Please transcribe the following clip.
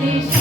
You.